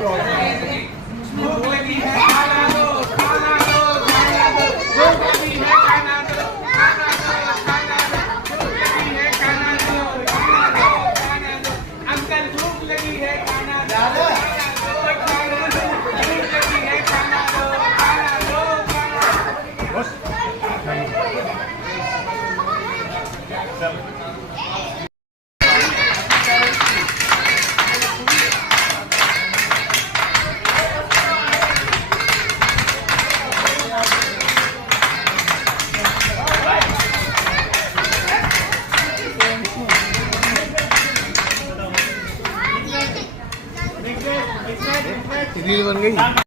भूख लगी है खाना दो, खाना दो, खाना दो। भूख लगी है खाना दो, खाना दो, खाना दो। भूख लगी है खाना दो, खाना दो, खाना दो। अंकल भूख लगी है खाना दो, खाना दो, खाना दो। भूख लगी है खाना दो, खाना दो, खाना दो। रील बन गई।